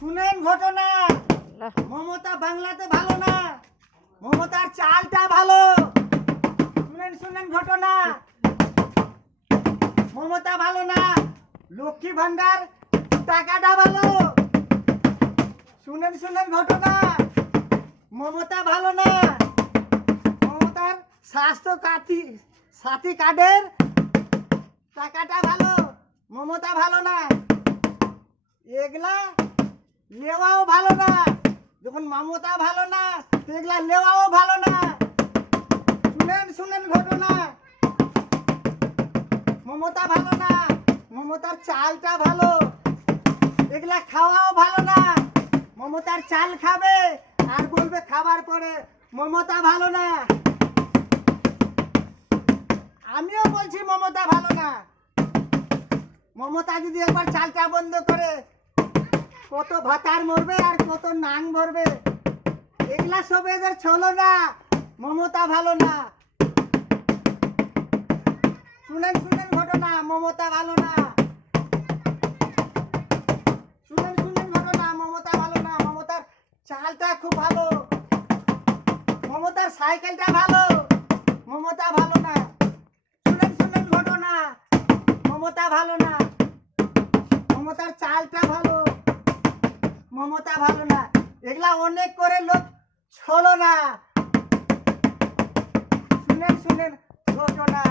শুনেন ঘটনা, মমতা বাংলাতে ভালো না, মমতার চালটা ভালো। শুনেন শুনেন ঘটনা, মমতা ভালো না, লক্ষ্মী ভান্ডার টাকাটা ভালো। শুনেন শুনেন ঘটনা, মমতা ভালো না, মমতার স্বাস্থ্য সাথী কার্ডের টাকাটা ভালো, মমতা ভালো না। এগুলা নেওয়াও ভালো না, যখন মমতা ভালো না এগুলা নেওয়াও ভালো না। শুনেন শুনেন ঘটনা, মমতা ভালো না, মমতার চালটা ভালো, এগুলা খাওয়াও ভালো না। মমতার চাল খাবে আর বলবে খাবার পরে মমতা ভালো না। আমিও বলছি মমতা ভালো না। মমতা যদি একবার চালটা বন্ধ করে কত ভাতার মরবে আর কত নাং মরবে। এগুলা সব এদের চলো না, মমতা ভালো না। শুনেন শুনেন ঘটনা, মমতা ভালো না। শুনেন শুনেন ঘটনা, মমতা ভালো না, মমতার চালটা খুব ভালো, মমতার সাইকেলটা ভালো, মমতা ভালো না। শুনেন শুনেন ঘটনা, মমতা ভালো না, মমতার চালটা ভালো, মমতা ভালো না। এগুলা অনেক করে লোক ছলো না। শুনেন শুনেন ঘটনা।